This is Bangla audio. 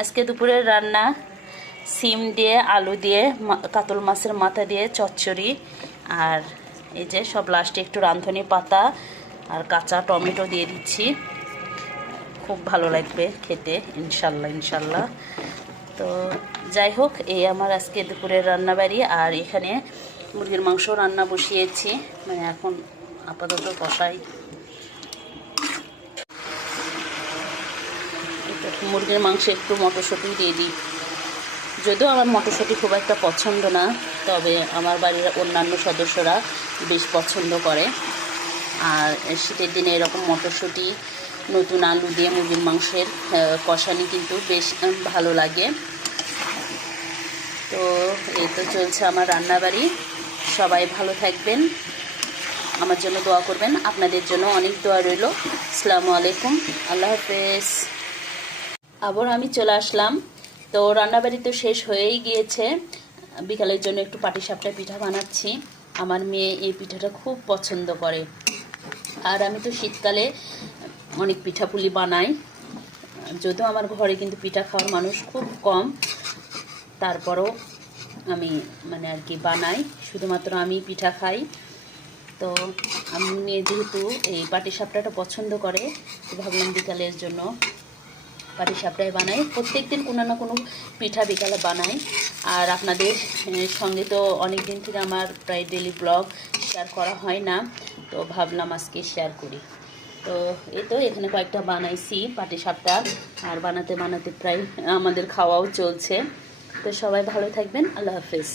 আজকে দুপুরের রান্না সিম দিয়ে আলু দিয়ে কাতল মাছের মাথা দিয়ে চচ্চড়ি, আর এই যে সব লাস্টে একটু রাঁধুনি পাতা আর কাঁচা টমেটো দিয়ে দিচ্ছি। খুব ভালো লাগবে খেতে ইনশাল্লাহ ইনশাল্লাহ। তো যাই হোক, এই আমার আজকে দুপুরের রান্নাবাড়ি। আর এখানে মুরগির মাংস রান্না বসিয়েছি, মানে এখন আপাতত কষাই। মুরগির মাংসে একটু মটরশুঁটি দিয়ে দিই, যদিও আমার মটরশুঁটি খুব একটা পছন্দ না, তবে আমার বাড়ির অন্যান্য সদস্যরা বেশ পছন্দ করে। আর শীতের দিনে এরকম মটরশুঁটি নতুন আলু দিয়ে মুরগির মাংসের কষানি কিন্তু বেশ ভালো লাগে। তো এই তো চলছে আমার রান্নাবাড়ি। সবাই ভালো থাকবেন, আমার জন্য দোয়া করবেন, আপনাদের জন্য অনেক দোয়া রইল। আসসালামু আলাইকুম, আল্লাহ হাফেজ। আবার আমি চলে আসলাম। তো রান্নাবাড়ি তো শেষ হয়েই গিয়েছে, বিকালের জন্য একটু পাটিসাপটা পিঠা বানাচ্ছি। আমার মেয়ে এই পিঠাটা খুব পছন্দ করে, আর আমি তো শীতকালে অনেক পিঠাপুলি বানাই। যদিও আমার ঘরে কিন্তু পিঠা খাওয়ার মানুষ খুব কম, তারপরও আমি মানে আর কি বানাই, শুধুমাত্র আমি পিঠা খাই। তো আমি মেয়ে যেহেতু এই পাটিসাপটাটা পছন্দ করে, তো ভাবলাম বিকালের জন্য পাটিসাপটাই বানাই। প্রত্যেক দিন কোনো না কোনো পিঠা বিকালে বানাই। আর আপনাদের সঙ্গে তো অনেক দিন থেকে আমার প্রায় ডেলি ব্লগ শেয়ার করা হয় না, তো ভাবলাম আজকে শেয়ার করি। তো এই তো এখানে কয়েকটা বানাইছি পাটিসাপটা, আর বানাতে বানাতে প্রায় আমাদের খাওয়াও চলছে। তো সবাই ভালো থাকবেন, আল্লাহ হাফেজ।